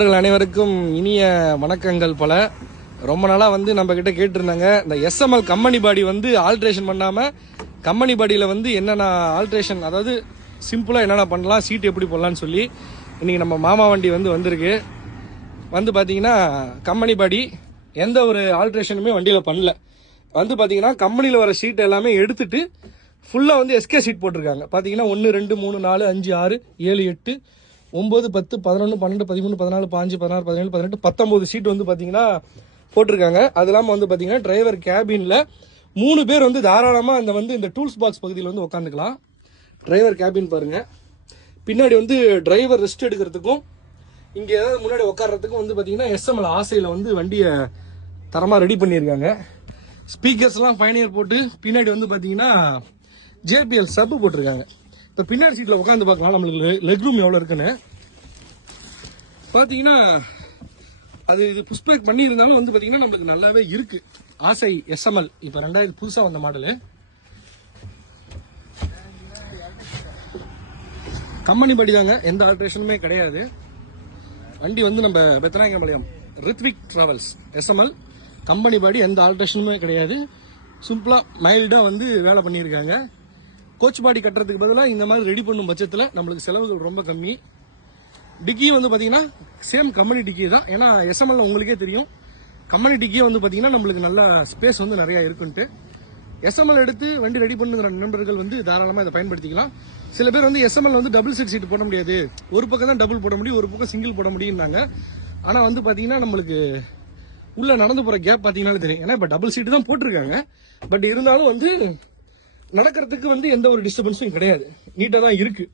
அனைவருக்கும் இனிய வணக்கங்கள். பல ரொம்ப நாளாக வந்து நம்ம கிட்ட கேட்டிருந்தாங்க, இந்த எஸ்எம்எல் கம்பெனி பாடி வந்து ஆல்ட்ரேஷன் பண்ணாமல் கம்பெனி பாடியில் வந்து என்னென்ன ஆல்ட்ரேஷன், அதாவது சிம்பிளாக என்னென்ன பண்ணலாம், சீட் எப்படி போடலான்னு சொல்லி இன்றைக்கி நம்ம மாமா வண்டி வந்து வந்திருக்கு. வந்து பார்த்தீங்கன்னா கம்பெனி பாடி எந்த ஒரு ஆல்ட்ரேஷனுமே வண்டியில் பண்ணல. வந்து பார்த்தீங்கன்னா கம்பெனியில் வர சீட் எல்லாமே எடுத்துட்டு ஃபுல்லாக வந்து எஸ்கே சீட் போட்டிருக்காங்க. பார்த்தீங்கன்னா 1 2 3 4 5 6 7 8 9 10 11 12 13 14 15 16 17 18 19 சீட் வந்து பார்த்தீங்கன்னா போட்டிருக்காங்க. அது இல்லாமல் வந்து பார்த்தீங்கன்னா டிரைவர் கேபினில் 3 பேர் வந்து தாராளமாக அந்த வந்து இந்த டூல்ஸ் பாக்ஸ் பகுதியில் வந்து உட்காந்துக்கலாம். டிரைவர் கேபின் பாருங்கள். பின்னாடி வந்து டிரைவர் ரெஸ்ட் எடுக்கிறதுக்கும் இங்கே ஏதாவது முன்னாடி உட்கார்றதுக்கும் வந்து பார்த்தீங்கன்னா எஸ்எம்எல் ஆசையில் வந்து வண்டியை தரமாக ரெடி பண்ணியிருக்காங்க. ஸ்பீக்கர்ஸ்லாம் ஃபைனியர் போட்டு பின்னாடி வந்து பார்த்தீங்கன்னா ஜேபிஎல் சப்பு போட்டிருக்காங்க. இப்போ பின்னாடி சீட்டில் உட்காந்து பார்க்கலாம் நம்மளுக்கு லெக் ரூம் எவ்வளோ இருக்குன்னு. பார்த்தீங்கன்னா அது இது புஷ்பேக் பண்ணியிருந்தாலும் வந்து பார்த்தீங்கன்னா நம்மளுக்கு நல்லாவே இருக்குது. ஆசை எஸ்எம்எல் இப்போ 2000 புதுசாக வந்த மாடலு. கம்பெனி படி தாங்க, எந்த ஆல்ட்ரேஷனுமே கிடையாது. வண்டி வந்து நம்ம Pethanaickenpalayam Rithvik travels SML company பாடி, எந்த ஆல்ட்ரேஷனுமே கிடையாது. சிம்பிளாக மைல்டாக வந்து வேலை பண்ணியிருக்காங்க. கோச் பாடி கட்டுறதுக்கு பதிலாக இந்த மாதிரி ரெடி பண்ணும் பட்சத்தில் நம்மளுக்கு செலவுகள் ரொம்ப கம்மி. டிக்கி வந்து பார்த்தீங்கன்னா சேம் கம்பெனி டிக்கி தான். ஏன்னா எஸ்எம்எல் உங்களுக்கே தெரியும், கம்பெனி டிக்கியே வந்து பார்த்தீங்கன்னா நம்மளுக்கு நல்ல ஸ்பேஸ் வந்து நிறையா இருக்குன்ட்டு. எஸ்எம்எல் எடுத்து வண்டி ரெடி பண்ணுங்கிற நண்பர்கள் வந்து தாராளமாக இதை பயன்படுத்திக்கலாம். சில பேர் வந்து எஸ்எம்எல் வந்து டபுள் சீட் போட முடியாது, ஒரு பக்கம் தான் டபுள் போட முடியும், ஒரு பக்கம் சிங்கிள் போட முடியும்னாங்க. ஆனால் வந்து பார்த்தீங்கன்னா நம்மளுக்கு உள்ள நடந்து போகிற கேப் பார்த்தீங்கன்னாலே தெரியும். ஏன்னா இப்போ டபுள் சீட்டு தான் போட்டிருக்காங்க, பட் இருந்தாலும் வந்து நடக்கிறதுக்கு வந்து எந்த ஒரு டிஸ்டர்பன்ஸும் கிடையாது, நீட்டாக தான் இருக்குது.